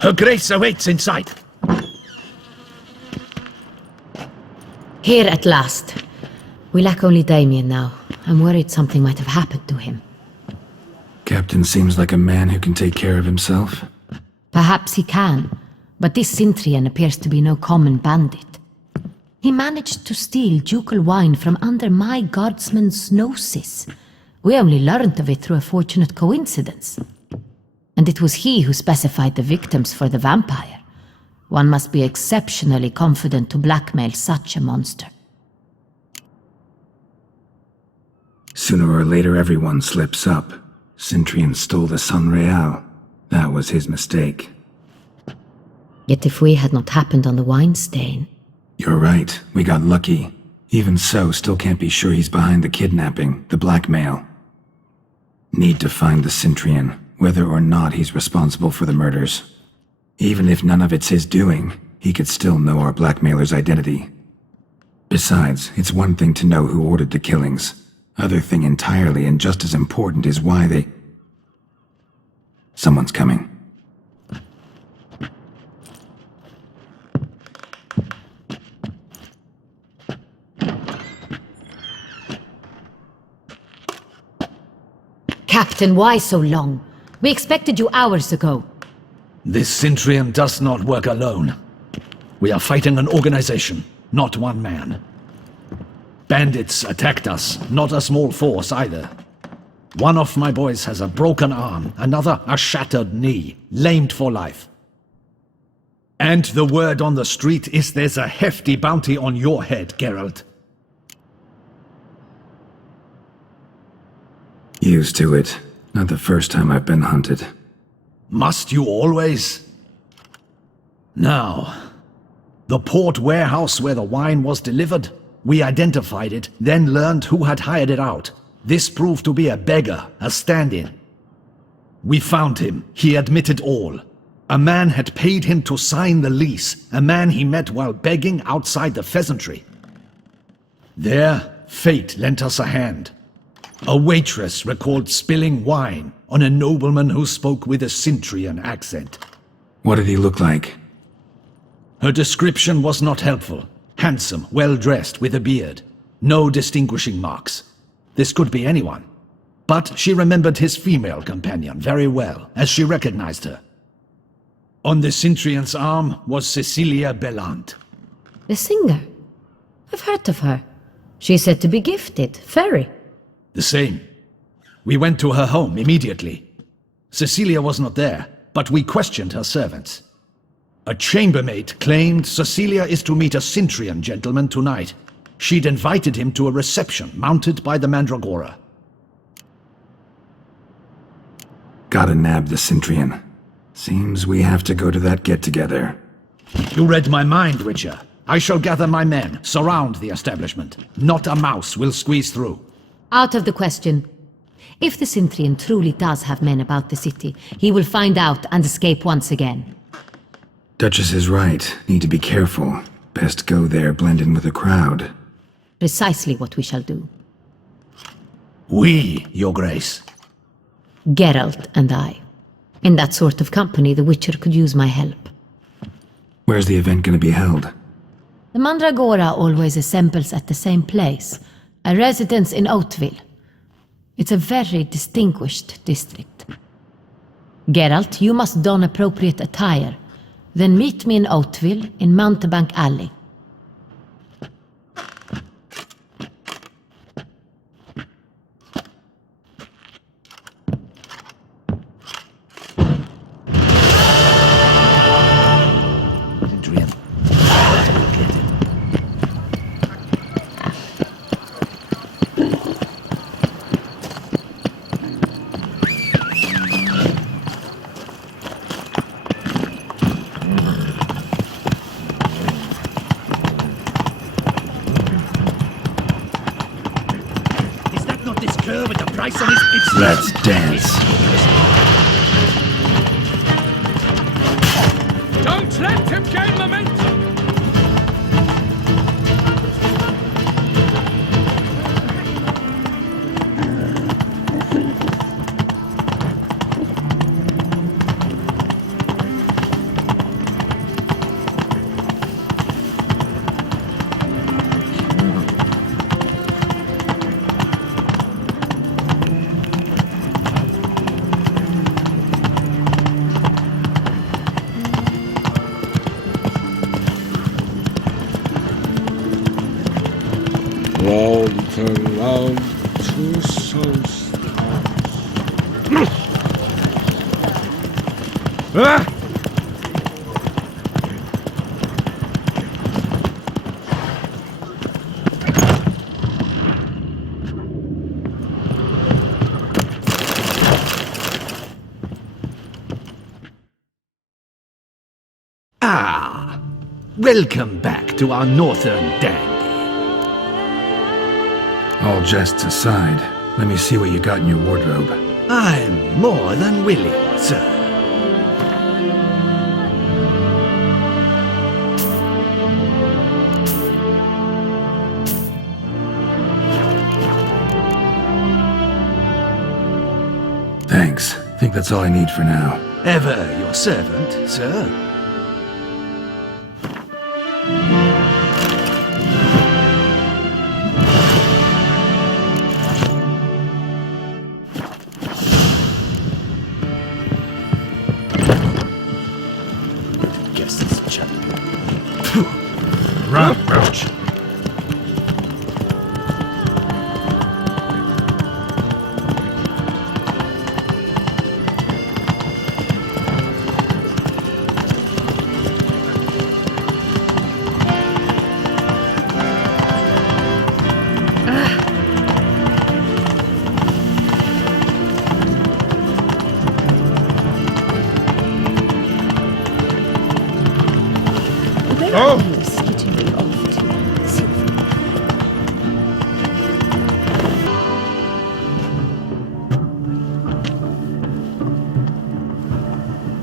Her Grace awaits inside. Here at last. We lack only Damien now. I'm worried something might have happened to him. Captain seems like a man who can take care of himself. Perhaps he can, but this Cintrian appears to be no common bandit. He managed to steal ducal wine from under my guardsman's noses. We only learned of it through a fortunate coincidence. And it was he who specified the victims for the vampire. One must be exceptionally confident to blackmail such a monster. Sooner or later everyone slips up. Cintrian stole the unravel. That was his mistake. Yet if we had not happened on the wine stain... You're right, we got lucky. Even so, still can't be sure he's behind the kidnapping, the blackmail. Need to find the Cintrian, whether or not he's responsible for the murders. Even if none of it's his doing, he could still know our blackmailer's identity. Besides, it's one thing to know who ordered the killings. Other thing entirely, and just as important, is why they... Someone's coming. Captain, why so long? We expected you hours ago. This Cintrian does not work alone. We are fighting an organization, not one man. Bandits attacked us, not a small force either. One of my boys has a broken arm, another a shattered knee, lamed for life. And the word on the street is there's a hefty bounty on your head, Geralt. Used to it. Not the first time I've been hunted. Must you always? Now, the port warehouse where the wine was delivered, we identified it, then learned who had hired it out. This proved to be a beggar, a stand-in. We found him. He admitted all. A man had paid him to sign the lease, a man he met while begging outside the pheasantry. There, fate lent us a hand. A waitress recalled spilling wine on a nobleman who spoke with a Cintrian accent. What did he look like? Her description was not helpful. Handsome, well-dressed, with a beard. No distinguishing marks. This could be anyone. But she remembered his female companion very well, as she recognized her. On the Cintrian's arm was Cecilia Bellant. The singer? I've heard of her. She's said to be gifted, fairy. The same. We went to her home immediately. Cecilia was not there, but we questioned her servants. A chambermaid claimed Cecilia is to meet a Cintrian gentleman tonight. She'd invited him to a reception mounted by the Mandragora. Gotta nab the Cintrian. Seems we have to go to that get-together. You read my mind, Witcher. I shall gather my men, surround the establishment. Not a mouse will squeeze through. Out of the question. If the Cintrian truly does have men about the city, he will find out and escape once again. Duchess is right. Need to be careful. Best go there, blend in with the crowd. Precisely what we shall do. We, Your Grace. Geralt and I. In that sort of company, the Witcher could use my help. Where's the event gonna be held? The Mandragora always assembles at the same place, a residence in Oatville. It's a very distinguished district. Geralt, you must don appropriate attire. Then meet me in Oatville, in Mountebank Alley. Adrian. With the price on his... Let's dance. Don't let him gain momentum! found Toussaint's. Ah! Ah, welcome back to our northern dandy. All jests aside, let me see what you got in your wardrobe. I'm more than willing, sir. Thanks. Think that's all I need for now. Ever your servant, sir. Guests chat. Run, Roach. Oh!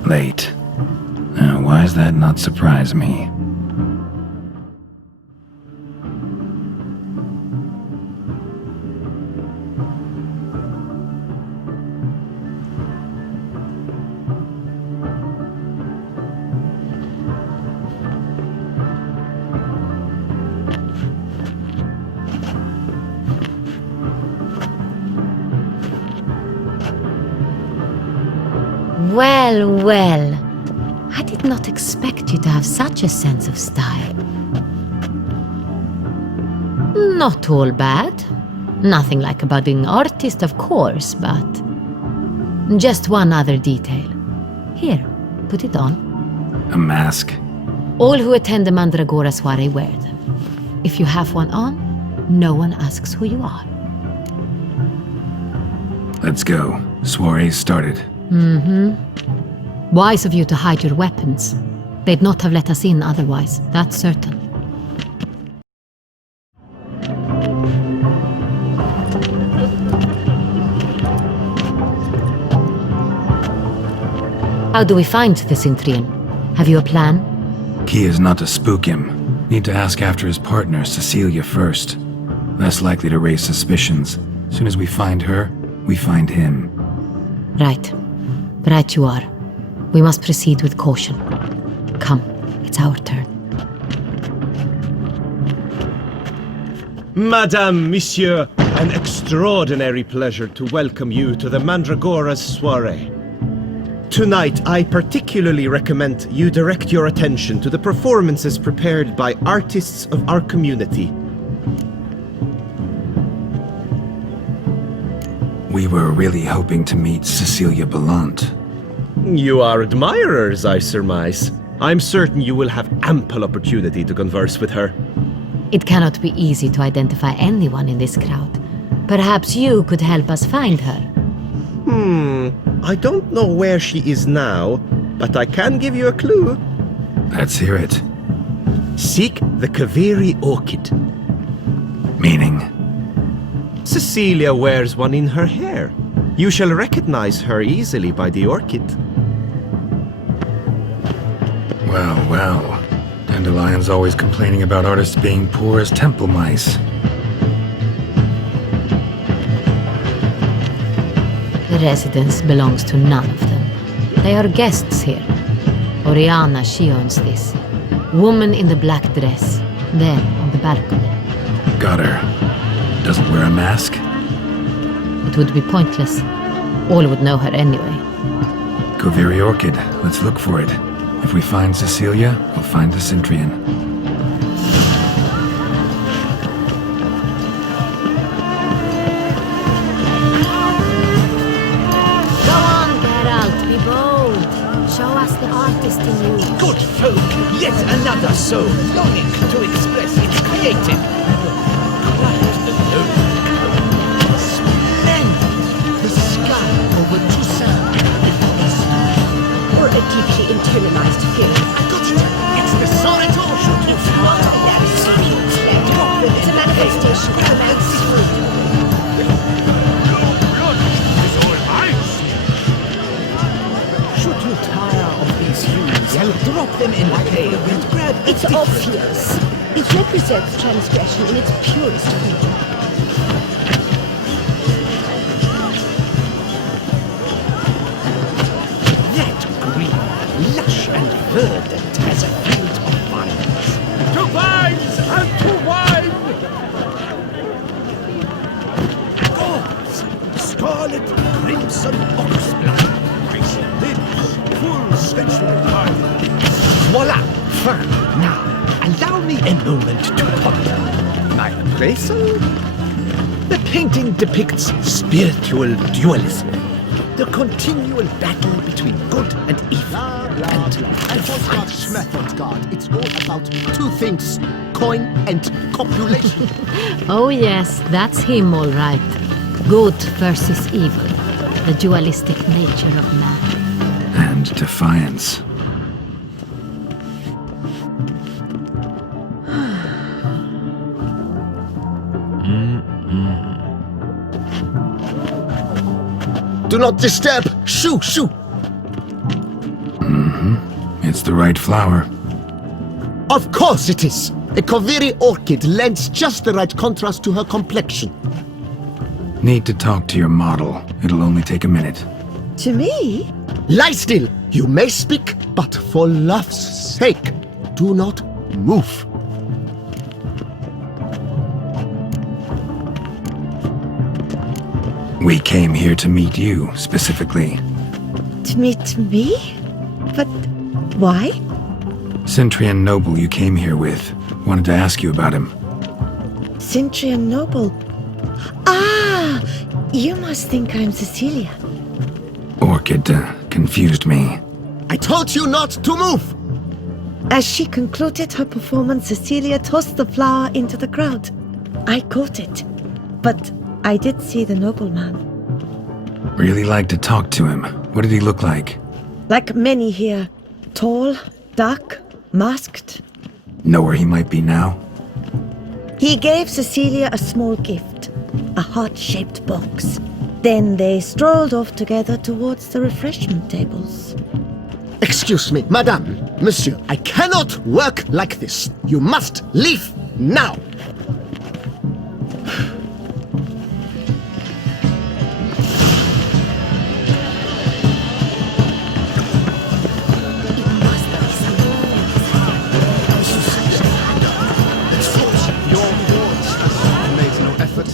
Late. Now, why does that not surprise me? Well, well. I did not expect you to have such a sense of style. Not all bad. Nothing like a budding artist, of course, but... just one other detail. Here, put it on. A mask? All who attend the Mandragora soiree wear them. If you have one on, no one asks who you are. Let's go. Soiree's started. Wise of you to hide your weapons. They'd not have let us in otherwise, that's certain. How do we find the Cintrian? Have you a plan? Key is not to spook him. Need to ask after his partner, Cecilia, first. Less likely to raise suspicions. As soon as we find her, we find him. Right. Right you are. We must proceed with caution. Come, it's our turn. Madame, Monsieur, an extraordinary pleasure to welcome you to the Mandragora's soiree. Tonight, I particularly recommend you direct your attention to the performances prepared by artists of our community. We were really hoping to meet Cecilia Ballant. You are admirers, I surmise. I'm certain you will have ample opportunity to converse with her. It cannot be easy to identify anyone in this crowd. Perhaps you could help us find her. I don't know where she is now, but I can give you a clue. Let's hear it. Seek the Kaveri orchid. Meaning? Cecilia wears one in her hair. You shall recognize her easily by the orchid. Well, well. Dandelion's always complaining about artists being poor as temple mice. The residence belongs to none of them. They are guests here. Oriana, she owns this. Woman in the black dress. There, on the balcony. Got her. Doesn't wear a mask? It would be pointless. All would know her anyway. Kaveri orchid. Let's look for it. If we find Cecilia, we'll find the Cintrian. Show us the artist in you. Good folk, yet another soul longing to express its creative. Splendid! The sky over Toussaint. Or a deeply internalized feeling. I got it! It's the sonneto! It's not a It's a manifestation of romance fruit. Should you tire of these hues, I'll drop them in the cave and grab a It's different- obvious. It represents transgression in its purest form. That green, lush and verdant as a field of vines. To vines and to wine! Gods, scarlet, crimson, oxblood, icy lips, full sensual heart. Voila! Fine. Now, allow me a moment to ponder. My appraisal? The painting depicts spiritual dualism. The continual battle between good and evil. And for God's method, God, it's all about two things: coin and copulation. Oh yes, that's him all right. Good versus evil. The dualistic nature of man. And defiance. Do not disturb! Shoo, shoo! It's the right flower. Of course it is! A Kaviri orchid lends just the right contrast to her complexion. Need to talk to your model. It'll only take a minute. To me? Lie still! You may speak, but for love's sake, do not move. We came here to meet you, specifically. To meet me? But why? Centrian noble you came here with. Wanted to ask you about him. Centrian noble. Ah! You must think I'm Cecilia. Orchid confused me. I told you not to move! As she concluded her performance, Cecilia tossed the flower into the crowd. I caught it. But I did see the nobleman. Really like to talk to him. What did he look like? Like many here. Tall, dark, masked. Know where he might be now? He gave Cecilia a small gift, a heart-shaped box. Then they strolled off together towards the refreshment tables. Excuse me, madame, monsieur, I cannot work like this. You must leave now!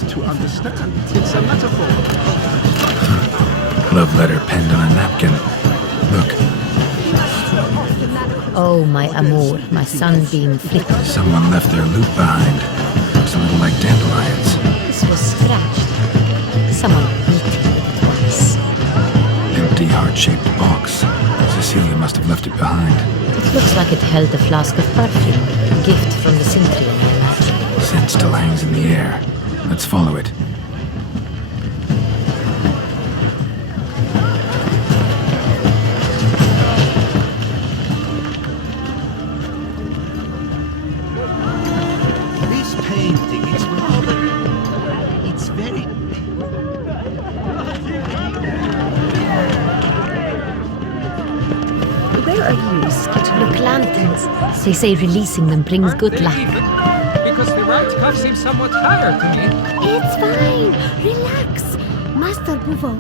To understand. It's a metaphor. Love letter penned on a napkin. Look, Oh, my amour, my sunbeam flicker. someone left their loot behind. Looks a little like dandelions. This was scratched. Someone beat it once. Empty heart-shaped box. Cecilia must have left it behind. It looks like it held a flask of perfume, a gift from the Centrian, I imagine. Scent still hangs in the air. Let's follow it. This painting is rather... It's very... Where are you, Skittle? Look, lanterns. They say releasing them brings good luck. Because the right cuff seems somewhat higher to me. It's fine. Relax. Master Bouveau.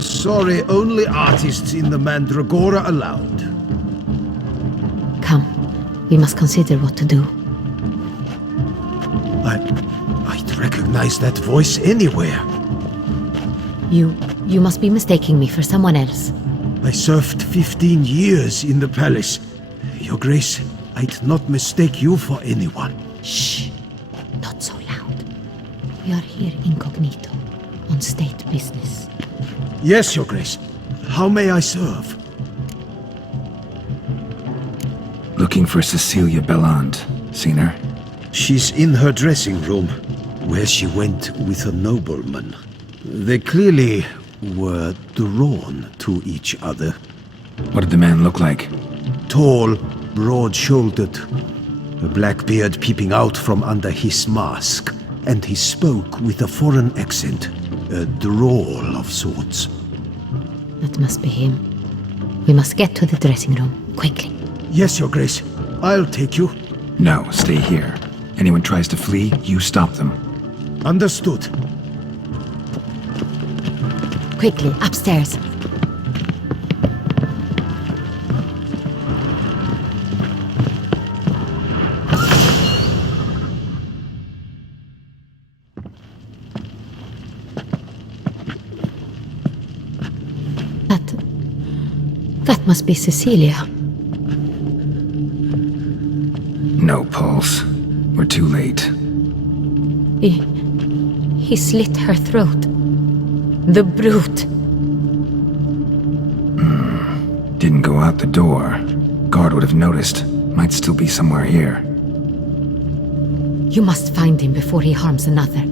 Sorry, only artists in the Mandragora allowed. Come, we must consider what to do. I'd recognize that voice anywhere. You must be mistaking me for someone else. I served 15 years in the palace. Your Grace, I'd not mistake you for anyone. Shh! Not so loud. We are here incognito, on own state business. Yes, Your Grace. How may I serve? Looking for Cecilia Belland. Seen her? She's in her dressing room, where she went with a nobleman. They clearly were drawn to each other. What did the man look like? Tall, broad-shouldered, a black beard peeping out from under his mask, and he spoke with a foreign accent, a drawl of sorts. That must be him. We must get to the dressing room, quickly. Yes, Your Grace. I'll take you. No, stay here. Anyone tries to flee, you stop them. Understood. Quickly, upstairs. That must be Cecilia. No pulse. We're too late. He slit her throat. The brute. Didn't go out the door. Guard would have noticed. Might still be somewhere here. You must find him before he harms another.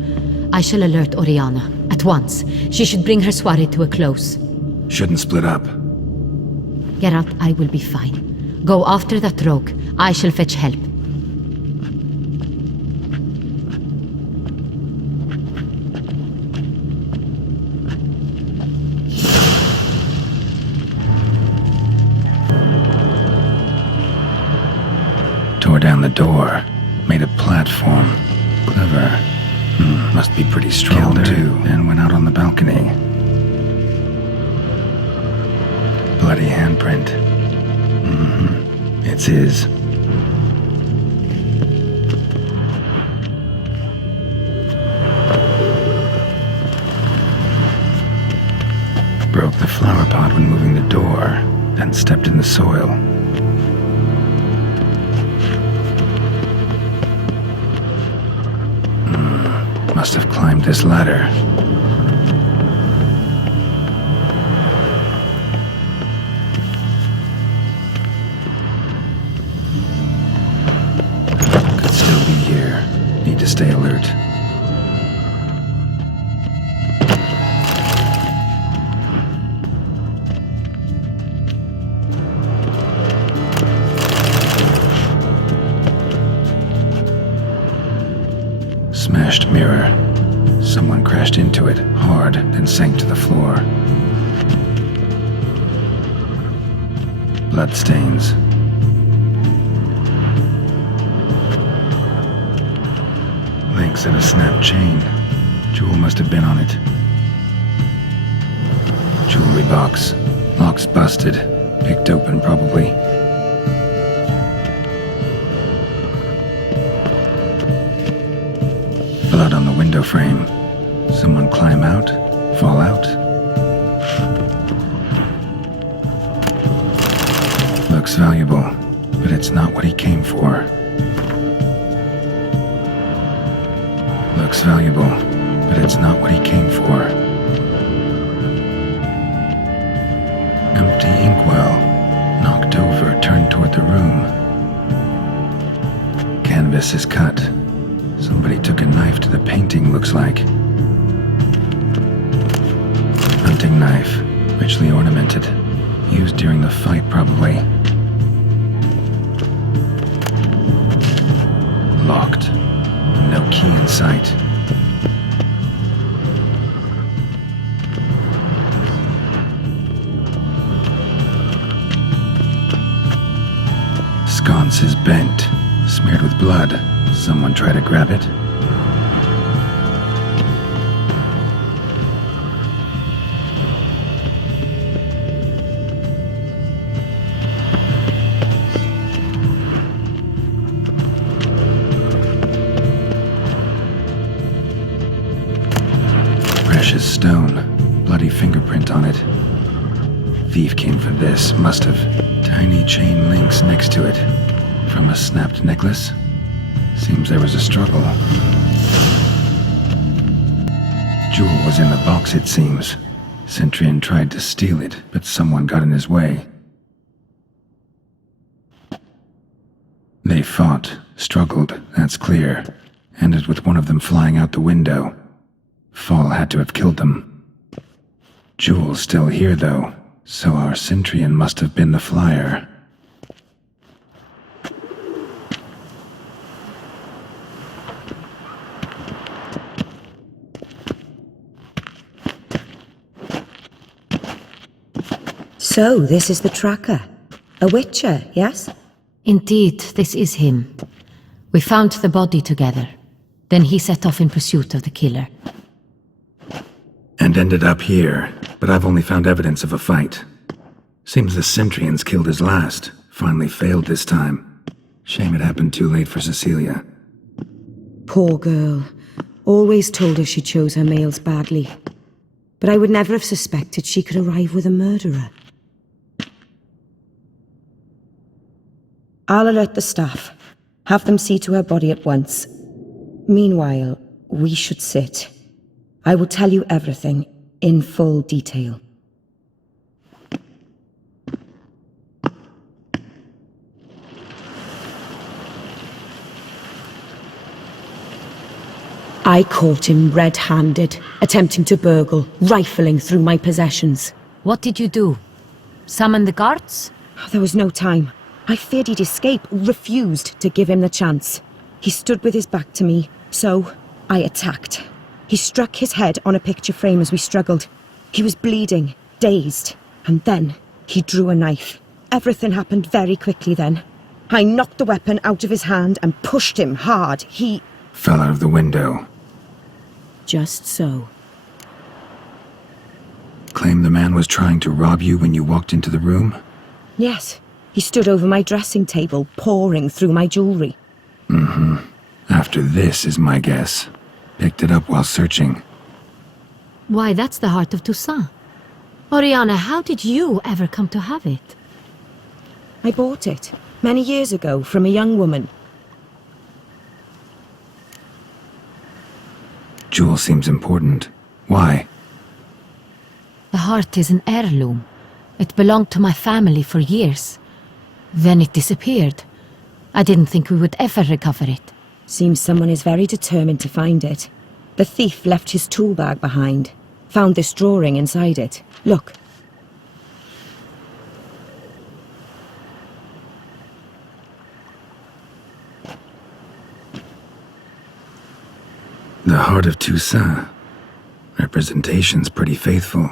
I shall alert Oriana. At once. She should bring her soirée to a close. Shouldn't split up. Geralt, I will be fine. Go after that rogue. I shall fetch help. Tore down the door. Made a platform. Clever. Must be pretty strong too. And went out on the balcony. Bloody handprint. It's his. Broke the flower pot when moving the door, then stepped in the soil. Must have climbed this ladder. Could still be here. Need to stay alert. Smashed mirror. Someone crashed into it, hard, then sank to the floor. Bloodstains. Links of a snapped chain. Jewel must have been on it. Jewelry box. Lock's busted. Picked open, probably. Blood on the window frame. Someone climb out? Fall out? Looks valuable, but it's not what he came for. Looks valuable, but it's not what he came for. Empty inkwell. Knocked over, turned toward the room. Canvas is cut. Somebody took a knife to the painting, looks like. Hunting knife, richly ornamented. Used during the fight, probably. Locked. No key in sight. Sconce is bent, smeared with blood. Someone try to grab it? Precious stone, bloody fingerprint on it. Thief came for this, must have. Tiny chain links next to it. From a snapped necklace? Seems there was a struggle. Jewel was in the box, it seems. Centurion tried to steal it, but someone got in his way. They fought, struggled, that's clear. Ended with one of them flying out the window. Fall had to have killed them. Jewel's still here, though, so our Centurion must have been the flyer. So, this is the tracker. A witcher, yes? Indeed, this is him. We found the body together. Then he set off in pursuit of the killer. And ended up here, but I've only found evidence of a fight. Seems the Centurions killed his last. Finally failed this time. Shame it happened too late for Cecilia. Poor girl. Always told her she chose her males badly. But I would never have suspected she could arrive with a murderer. I'll alert the staff. Have them see to her body at once. Meanwhile, we should sit. I will tell you everything, in full detail. I caught him red-handed, attempting to burgle, rifling through my possessions. What did you do? Summon the guards? There was no time. I feared he'd escape, refused to give him the chance. He stood with his back to me, so I attacked. He struck his head on a picture frame as we struggled. He was bleeding, dazed, and then he drew a knife. Everything happened very quickly then. I knocked the weapon out of his hand and pushed him hard. He Fell out of the window. Just so. Claim the man was trying to rob you when you walked into the room? Yes, he stood over my dressing table, pouring through my jewelry. After this is my guess. Picked it up while searching. Why, that's the heart of Toussaint. Oriana, how did you ever come to have it? I bought it, many years ago, from a young woman. Jewel seems important. Why? The heart is an heirloom. It belonged to my family for years. Then it disappeared. I didn't think we would ever recover it. Seems someone is very determined to find it. The thief left his tool bag behind. Found this drawing inside it. Look. The heart of Toussaint. Representation's pretty faithful.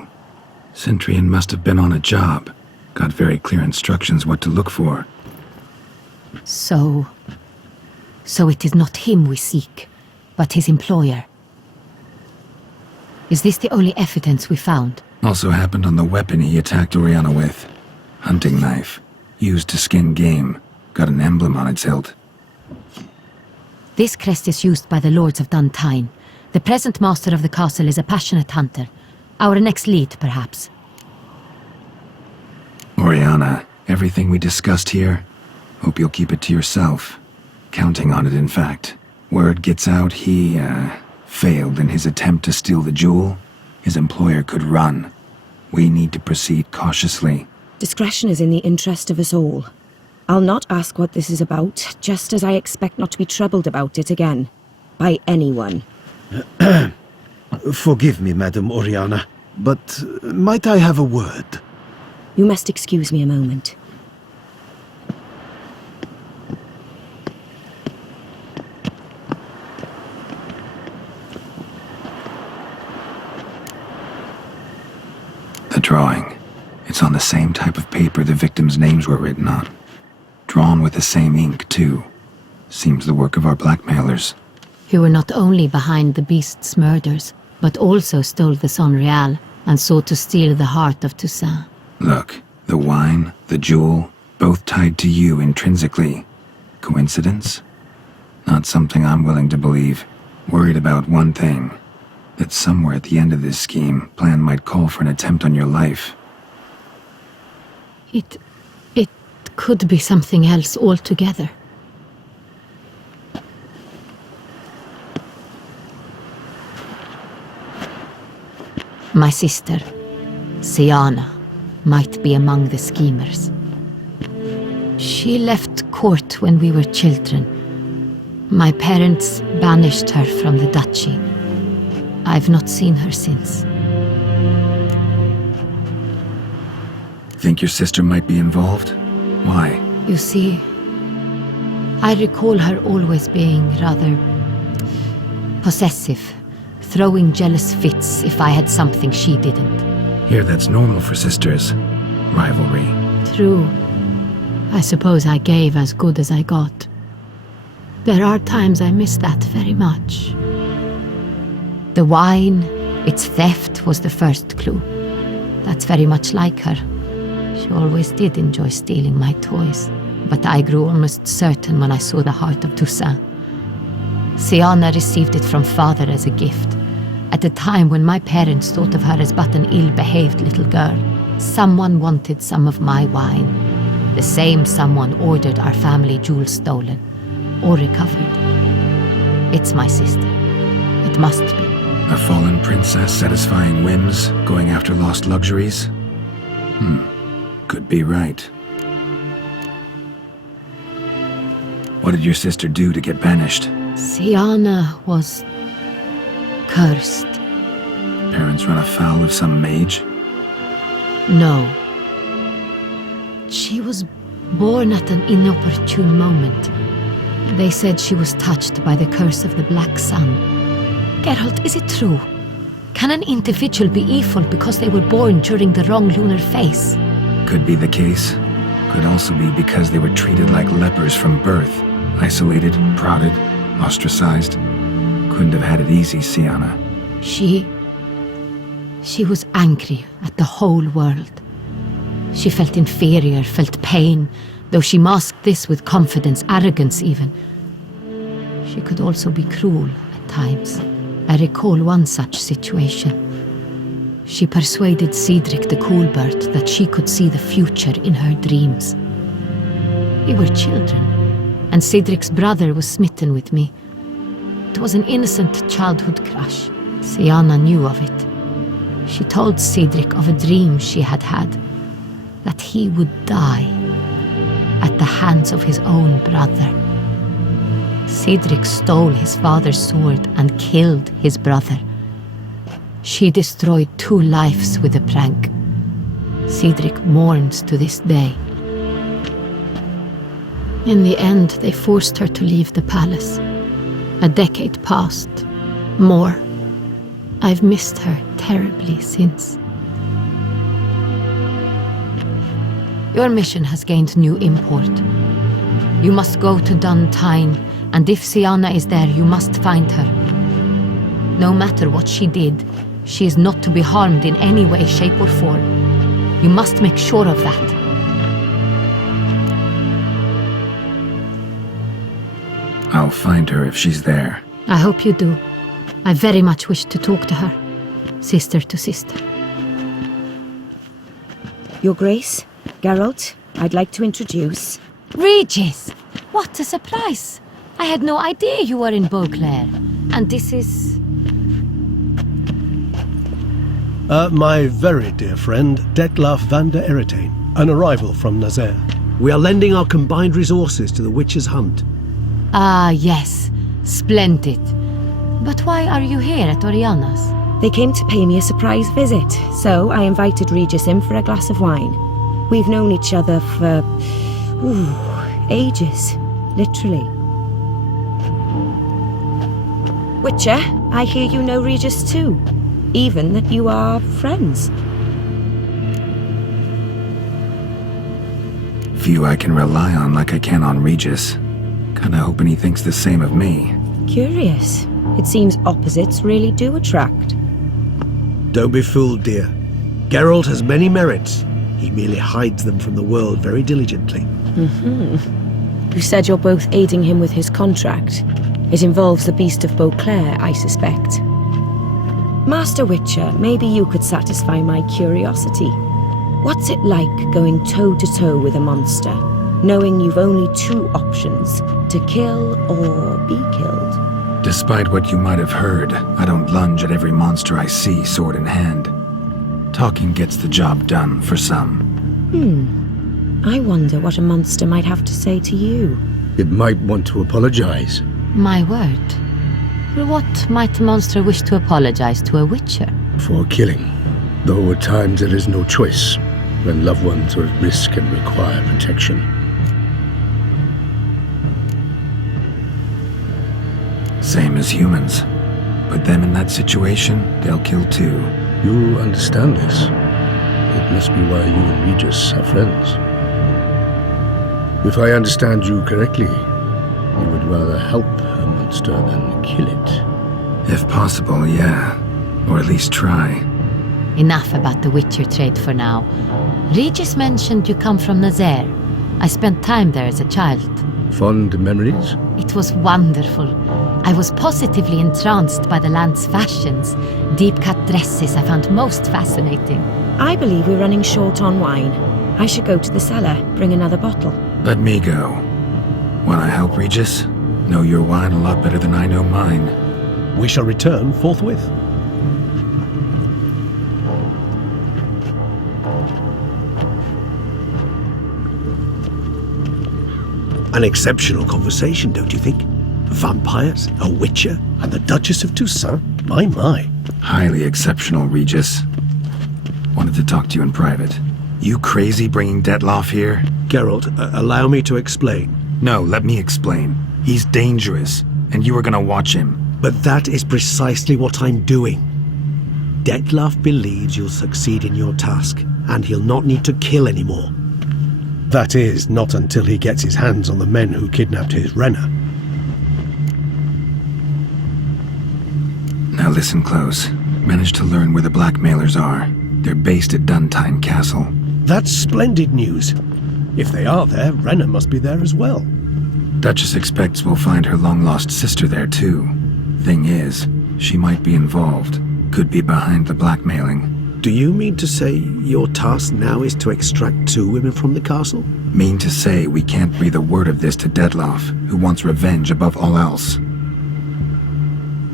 Centurion must have been on a job. Got very clear instructions what to look for. So it is not him we seek, but his employer. Is this the only evidence we found? Also happened on the weapon he attacked Oriana with. Hunting knife. Used to skin game. Got an emblem on its hilt. This crest is used by the lords of Duntine. The present master of the castle is a passionate hunter. Our next lead, perhaps. Oriana, everything we discussed here, hope you'll keep it to yourself. Counting on it, in fact. Word gets out he, failed in his attempt to steal the jewel. His employer could run. We need to proceed cautiously. Discretion is in the interest of us all. I'll not ask what this is about, just as I expect not to be troubled about it again. By anyone. Forgive me, Madam Oriana, but might I have a word? You must excuse me a moment. The drawing. It's on the same type of paper the victims' names were written on. Drawn with the same ink, too. Seems the work of our blackmailers. Who were not only behind the beast's murders, but also stole the Son Real and sought to steal the heart of Toussaint. Look, the wine, the jewel, both tied to you intrinsically. Coincidence? Not something I'm willing to believe. Worried about one thing. That somewhere at the end of this scheme, plan might call for an attempt on your life. It could be something else altogether. My sister, Siana, might be among the schemers. She left court when we were children. My parents banished her from the duchy. I've not seen her since. Think your sister might be involved? Why? You see, I recall her always being rather possessive, throwing jealous fits if I had something she didn't. Here, that's normal for sisters. Rivalry. True. I suppose I gave as good as I got. There are times I miss that very much. The wine, its theft was the first clue. That's very much like her. She always did enjoy stealing my toys, but I grew almost certain when I saw the heart of Toussaint. Siana received it from father as a gift, at a time when my parents thought of her as but an ill-behaved little girl. Someone wanted some of my wine. The same someone ordered our family jewels stolen, or recovered. It's my sister. It must be. A fallen princess satisfying whims, going after lost luxuries? Could be right. What did your sister do to get banished? Siana was cursed. Parents run afoul of some mage? No. She was born at an inopportune moment. They said she was touched by the curse of the Black Sun. Geralt, is it true? Can an individual be evil because they were born during the wrong lunar phase? Could be the case. Could also be because they were treated like lepers from birth. Isolated, prodded, ostracized. Couldn't have had it easy, Siana. She was angry at the whole world. She felt inferior, felt pain, though she masked this with confidence, arrogance even. She could also be cruel at times. I recall one such situation. She persuaded Cedric the Coolbird that she could see the future in her dreams. We were children, and Cedric's brother was smitten with me. It was an innocent childhood crush. Siana knew of it. She told Cedric of a dream she had had, that he would die at the hands of his own brother. Cedric stole his father's sword and killed his brother. She destroyed 2 lives with a prank. Cedric mourns to this day. In the end, they forced her to leave the palace. A decade passed. More. I've missed her terribly since. Your mission has gained new import. You must go to Duntine, and if Siana is there, you must find her. No matter what she did, she is not to be harmed in any way, shape, or form. You must make sure of that. I'll find her if she's there. I hope you do. I very much wish to talk to her. Sister to sister. Your Grace, Geralt, I'd like to introduce... Regis! What a surprise! I had no idea you were in Beauclair. And this is... My very dear friend, Detlaf van der Eretain, an arrival from Nazaire. We are lending our combined resources to the Witch's Hunt. Ah, yes. Splendid. But why are you here at Oriana's? They came to pay me a surprise visit, so I invited Regis in for a glass of wine. We've known each other for... ages. Literally. Witcher, I hear you know Regis too. Even that you are friends. Few I can rely on like I can on Regis. Kinda hoping he thinks the same of me. Curious. It seems opposites really do attract. Don't be fooled, dear. Geralt has many merits. He merely hides them from the world very diligently. You said you're both aiding him with his contract. It involves the Beast of Beauclair, I suspect. Master Witcher, maybe you could satisfy my curiosity. What's it like going toe-to-toe with a monster, knowing you've only 2 options, to kill or be killed? Despite what you might have heard, I don't lunge at every monster I see sword in hand. Talking gets the job done for some. I wonder what a monster might have to say to you. It might want to apologize. My word. What might a monster wish to apologize to a witcher? For killing. Though at times there is no choice when loved ones are at risk and require protection. Same as humans. Put them in that situation, they'll kill too. You understand this. It must be why you and Regis are friends. If I understand you correctly, you would rather help a monster than kill it. If possible, yeah. Or at least try. Enough about the witcher trade for now. Regis mentioned you come from Nazaire. I spent time there as a child. Fond memories? It was wonderful. I was positively entranced by the land's fashions. Deep-cut dresses I found most fascinating. I believe we're running short on wine. I should go to the cellar, bring another bottle. Let me go. Wanna help, Regis? Know your wine a lot better than I know mine. We shall return forthwith. An exceptional conversation, don't you think? Vampires, a witcher, and the Duchess of Toussaint? My. Highly exceptional, Regis. Wanted to talk to you in private. You crazy bringing Detloff here? Geralt, allow me to explain. No, let me explain. He's dangerous, and you were gonna watch him. But that is precisely what I'm doing. Detloff believes you'll succeed in your task, and he'll not need to kill anymore. That is, not until he gets his hands on the men who kidnapped his Renner. Now listen close. Managed to learn where the blackmailers are. They're based at Duntine Castle. That's splendid news. If they are there, Renner must be there as well. Duchess expects we'll find her long-lost sister there too. Thing is, she might be involved. Could be behind the blackmailing. Do you mean to say your task now is to extract 2 women from the castle? Mean to say we can't breathe a word of this to Detloff, who wants revenge above all else.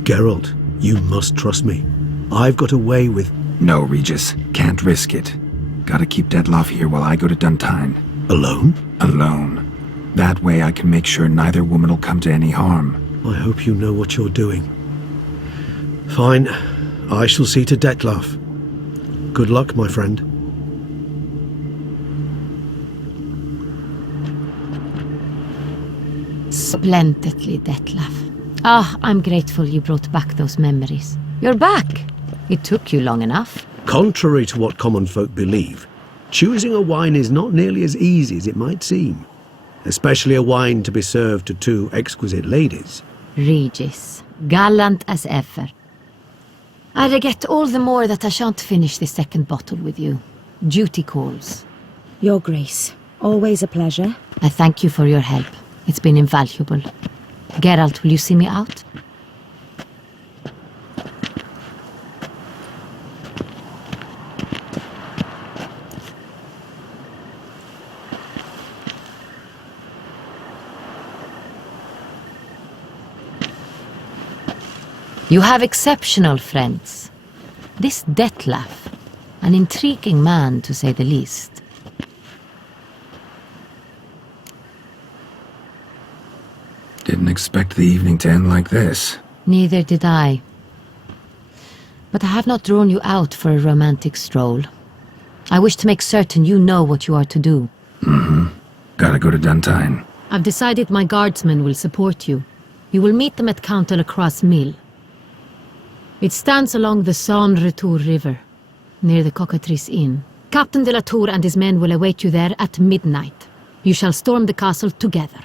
Geralt, you must trust me. I've got away with... No, Regis. Can't risk it. Gotta keep Detloff here while I go to Duntine. Alone? Alone. That way I can make sure neither woman will come to any harm. I hope you know what you're doing. Fine. I shall see to Detloff. Good luck, my friend. Splendidly, Detlaff. I'm grateful you brought back those memories. You're back. It took you long enough. Contrary to what common folk believe, choosing a wine is not nearly as easy as it might seem. Especially a wine to be served to 2 exquisite ladies. Regis, gallant as ever. I regret all the more that I shan't finish this second bottle with you. Duty calls. Your Grace, always a pleasure. I thank you for your help. It's been invaluable. Geralt, will you see me out? You have exceptional friends. This Detlaff, an intriguing man to say the least. Didn't expect the evening to end like this. Neither did I. But I have not drawn you out for a romantic stroll. I wish to make certain you know what you are to do. Gotta go to Duntine. I've decided my guardsmen will support you. You will meet them at Count de la Croix's mill. It stands along the Saône-Retour River, near the Cockatrice Inn. Captain de la Tour and his men will await you there at midnight. You shall storm the castle together.